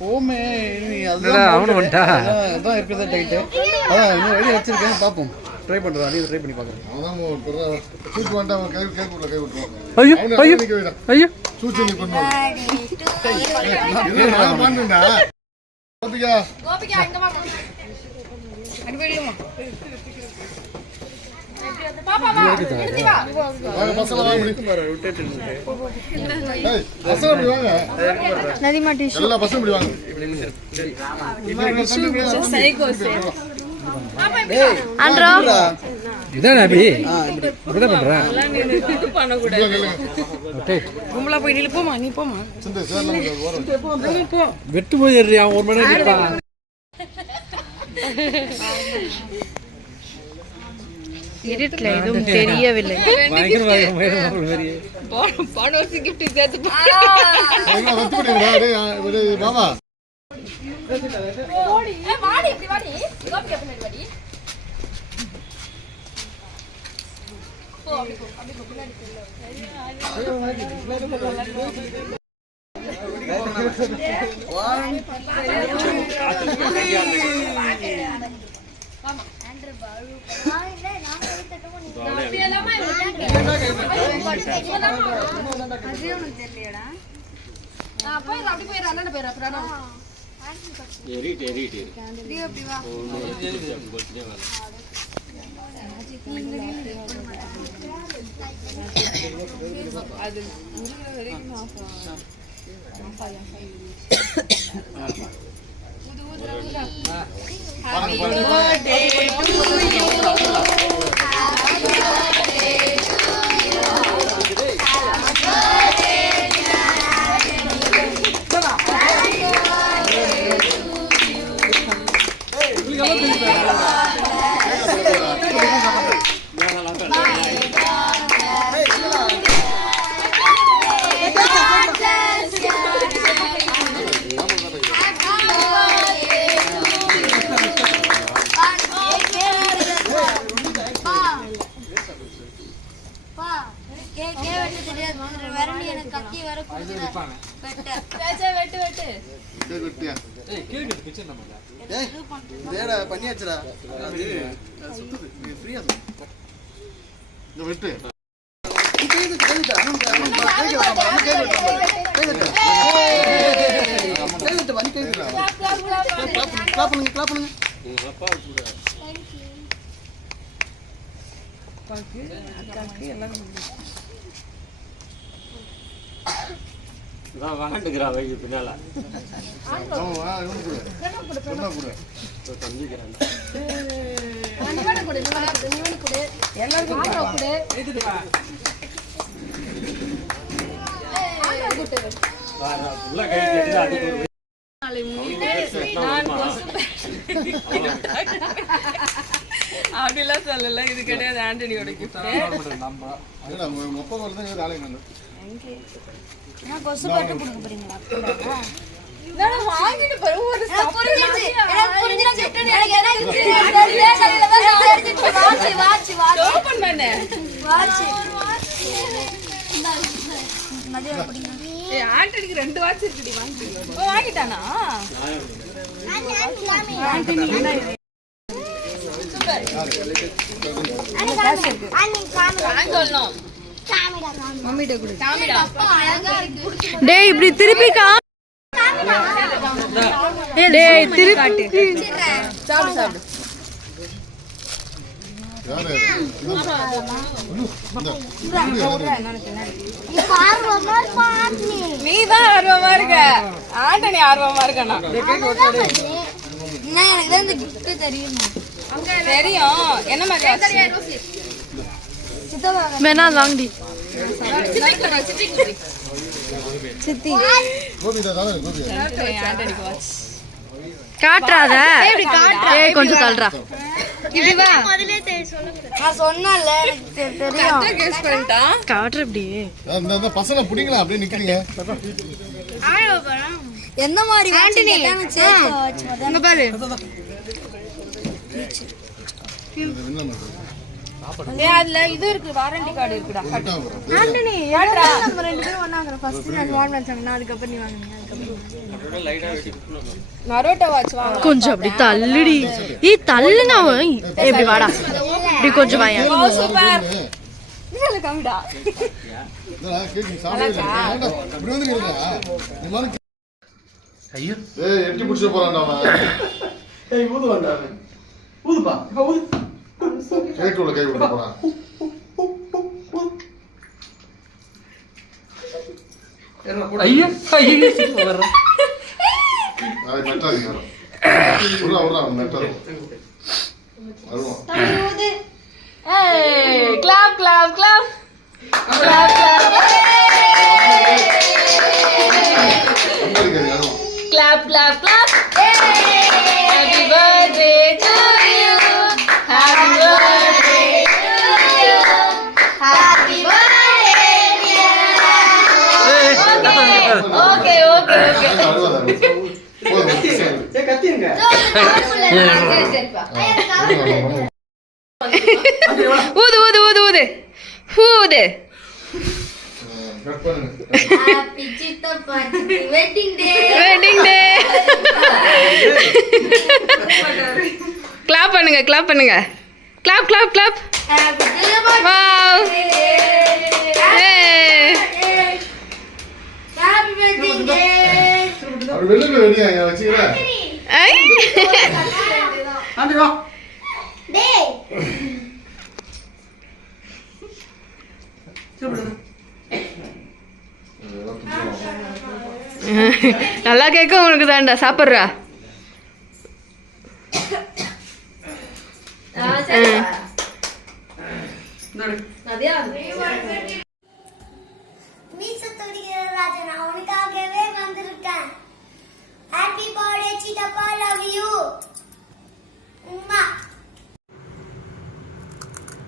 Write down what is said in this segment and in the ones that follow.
போமே அவனு வந்துட்டா அதான் இருக்கிறத டைட்டு. அதான் இன்னும் வெளியே வச்சிருக்கேன், பார்ப்போம். ட்ரை பண்ணுறேன், அதையும் ட்ரை பண்ணி பார்க்குறேன். ஐயோ ஐயோ ஐயோ சூச்சனி பண்ணுவோம். கோபிகா கோபிகா இங்க வா. அடிபடியுமா பாப்பா வா, எடுத்து வா. வாங்க பசங்க வாங்க, முடித்து பாரு, ரொட்டேட் இருக்கு. ஏய் பசங்க அப்படி வாங்க. நதிமா டிஷு எல்லா பசங்க அப்படி வாங்க. இப்படி சைக்கோ சே. ஆண்ட்ரோ இதான் அபி இப்படி பண்றா. இது பண்ண கூடாது. ஓகே கும்பலா போய் நில்லு. போமா நீ போமா. சிந்து சேரலாம் நீ போ. வெட்டு போயிடுறீ, அவன் ஒரு மணி நிப்பா. எடிட்ல எதுவும் தெரியவில்லை. போனோஸ் gift சேர்த்து போங்க. ரத்து பண்ணிடுடா டேய் மாமா. ஓடி வாடி இப்படி வாடி. கோபி அப்படியே வாடி. போ அப்படி பின்னாடி மாமா ஆண்ட்ரூ பாரு. நான் எடுத்துட்டோம். நீ அப்படியேலாமா இவங்க அது ஒண்ணு தெரியலடா. போய் அப்படி போய் அண்ணன பேர் அப்புறம் எரிட் நீ அப்படி வா. அது முருகன வரைக்கும் மாப்பா Happy birthday to you. Happy birthday to you. Happy birthday பண்ணியாச்சுடா. ஃப்ரீயா இந்த வெட்டு வாண்டுக்கிறா வை பின்னால அப்படிலாம் சொல்லல. இது கிடையாது ஆண்டனியோட கிஃப்ட். நான் கொசு பட்டு கொடுக்க போறீங்களா? நான் வாங்கிட்டு போற ஒரு புரிஞ்சிச்சு. எனக்கு புரிஞ்சிச்சு. எனக்கு வாட்ச் ஓபன் பண்ணு. வாட்ச் மதிய அப்படிங்க. ஏய் ஆண்டனிக்கு ரெண்டு வாட்ச் இருக்குடி, வாங்கிட்டீங்க. ஓ வாங்கிட்டானா? ஆண்டனி சூப்பர். அண்ணி காமி வாங்க சொல்லணும். மம்மிட்ட குடு. காமிடா அழகா இருக்கு. டேய் இப்படி திருப்பி டேய் திருப்பி காட்டு. சாப்பிடு சாப்பிடு. நீதான் ஆர்வமா இருக்க, ஆண்டனி ஆர்வமா இருக்கா? தெரியும் என்ன மாதிரி வேணா வாங்கடி சித்தி காட்டுறாத கொஞ்சம் தள்ளுறா. நான் சொன்னல தெரியும் காட்டுற அப்படியே பசங்க பிடிங்களா அப்படியே நிக்கிறீங்க. எந்த மாதிரி பாரு அதுல இது இருக்கு, வாரண்டி கார்டு இருக்குடா. ஆண்டனி ஏடா நம்ம ரெண்டு பேரும் ஒண்ணாங்கற. ஃபர்ஸ்ட் நான் வான் வாங்குறேன், அதுக்கு அப்புறம் நீ வாங்குங்க. நரோட்டோ வாட்ச் வாங்க. கொஞ்சம் அப்படி தள்ளுடி. தள்ளுனா இப்படி வாடா. இப்படி கொஞ்சம் வாயா. சூப்பர். இதுல கம்மிடா. ஐயோ ஏய் எட்டி புடிச்சு போறான்டா அவன். ஏய் ஊது வந்தா ஊதுப்பா இப்ப ஊது. கேக்குள்ள கை விட்டு போறான். ஐயோ ஐயோ வர்ற. அது மெட்டாதீங்க. உள்ள மெட்டாது. வருவோம். ஏய் clap clap clap. Clap clap. Clap, clap, clap. Happy birthday to you. Happy birthday to you. Happy birthday, dear. Okay. ஏய் கத்திங்க. ஊது. கட் பண்ணுங்க. Happy Chittappa wedding day. Clap பண்ணுங்க. Clap. Happy birthday. Wow. Happy wedding day. அது வெளியில ரெடியா வச்சிரா. ஐ. Aunty வா. Day. நல்லா கேட்க உனக்கு தான்டா. சாப்பிட்றா. ராஜா நான் உனக்காகவே வந்திருக்கேன். Happy birthday Chittappa, love you. அம்மா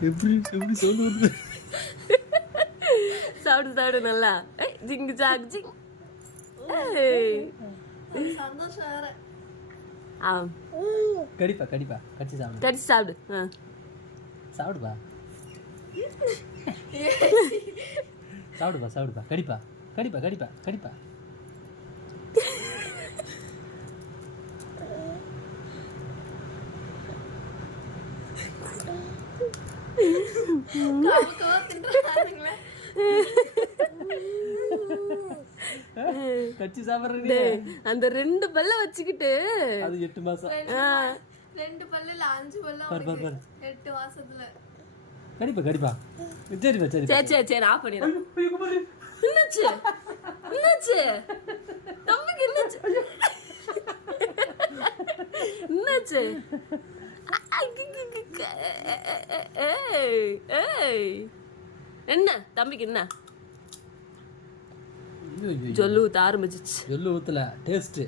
எப்படி சவுண்ட் வருது. சாப்பிடு நல்லா. ஜிங்கு ஜாக் ஜிங். சந்தோஷம் வேற. கடிப்பா கடிச்சு சாப்பிடு. கடிச்சு சாப்பிடு. சாப்பிடுப்பா கடிப்பா. கச்சி சாப்பிடுறீங்க. அந்த 2 பல்ல வச்சுக்கிட்டு அது 8 மாசம். 2 பல்ல இல்ல 5 பல்ல. 8 மாசத்துல. கடிப்பா. சரி ஆஃப் பண்ணிடுறேன். என்னாச்சு தம்பிக்கு என்னாச்சு? என்ன தம்பிக்கு என்ன? ஜொல்லு ஊத்த ஆரம்பிச்சிச்சு. ஜொல்லு ஊத்தல டேஸ்ட்.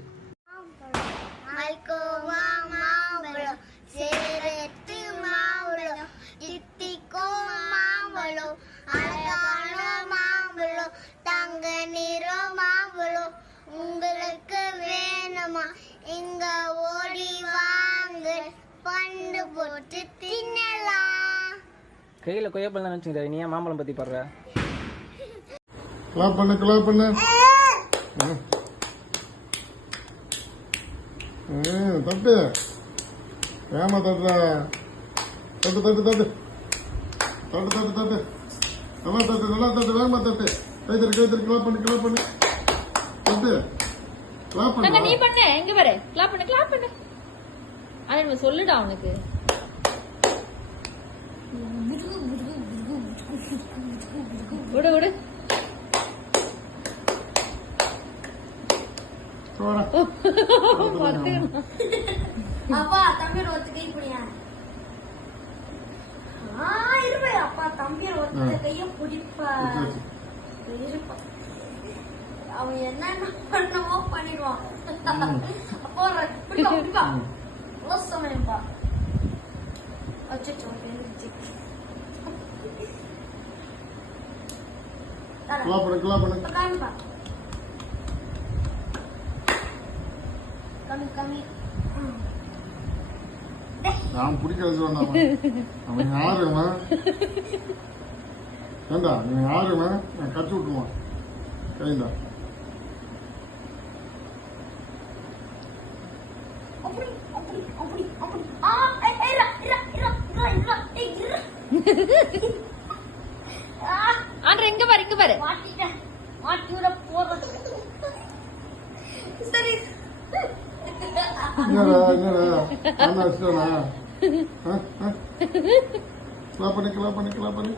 மல்கோவா மாம்பழம், சேரத்து மாம்பழம், தித்திக்கோ மாம்பழம், அழகான மாம்பழம், தங்க நிற மாம்பழம். உங்களுக்கு வேணுமா? இங்க ஓடி வாங்க, பண்டு போட்டு தின்னலாம். கையில் கொய்யாப்பழம் தான் வச்சுக்கிட்ட. நீ ஏன் மாம்பழம் பற்றி பாடுற? கிளாப் பண்ணு. தட்டு ஏமா தட்டுறா. தட்டு நல்லா தட்டு வேகமா தட்டு. கைத்தறி கிளாப் பண்ணு. தட்டு கிளாப் பண்ணு. நீ பண்ணு. எங்க பாரு. கிளாப் பண்ணு. அத சொல்லுடா அவனுக்கு. விடு. அப்பா தம்பி ஒத்து கை பிடியா. இருப்பா அப்பா தம்பி ஒத்த கைய பிடிப்பா. அவன் என்ன பண்ணவோ பண்ணிடுவான். அப்போ பிடிப்பா. சமயம்பா அச்சோ கிளாப் பண்ணு. கம்மி நான் பிடிக்கிறது சொன்னாம அவன் யாருமா ஏண்டா நீ யாருமா நான் கட்டி விட்டுருவான் கைந்தா அப்படி அப்படி அப்படி அப்படி இரு இரு இரு இரு இரு இரு ஆண்ட்ரா இங்க பாரு மாட்டிட்டேன் மாட்டி விட போறது சரி என்னடா அண்ணா வச்சுட்டானா கிளா பண்ணி